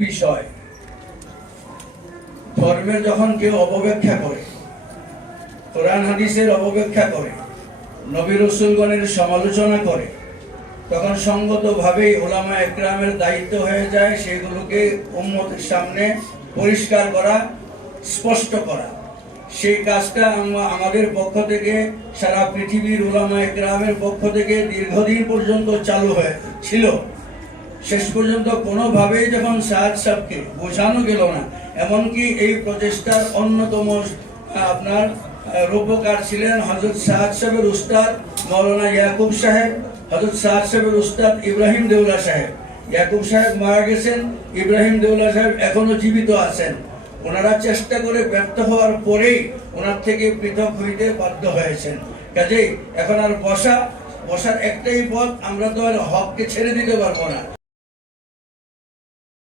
বিষয় ধর্মের যখন কেউ অপব্যাখ্যা করে, কোরআন হাদিসের অপব্যাখ্যা করে, নবী রাসূলগণের সমালোচনা করে, তখন সঙ্গতভাবেই উলামা একরামের দায়িত্ব হয়ে যায় সেগুলোকে উম্মতের সামনে পরিষ্কার করা, স্পষ্ট করা। সেই কাজটা আমাদের পক্ষ থেকে, সারা পৃথিবীর উলামা একরামের পক্ষ থেকে দীর্ঘদিন পর্যন্ত চালু ছিল। শেষ পর্যন্ত কোনোভাবেই যখন সাদ সাহেবকে বোঝানো গেল না, এমনকি এই প্রচেষ্টার অন্যতম আপনার রূপকার ছিলেন হযরত সাদ সাহেবের উস্তাদ মাওলানা ইয়াকুব সাহেব, হযরত সাদ সাহেবের উস্তাদ ইব্রাহিম দেওলা সাহেব। ইয়াকুব সাহেব মারা গেছেন, ইব্রাহিম দেওলা সাহেব এখনো জীবিত আছেন। ওনারা চেষ্টা করে ব্যর্থ হওয়ার পরেই ওনার থেকে পৃথক হইতে বাধ্য হয়েছেন। কাজেই এখন আর বসার একটাই পথ, আমরা তো আর হককে ছেড়ে দিতে পারবো না।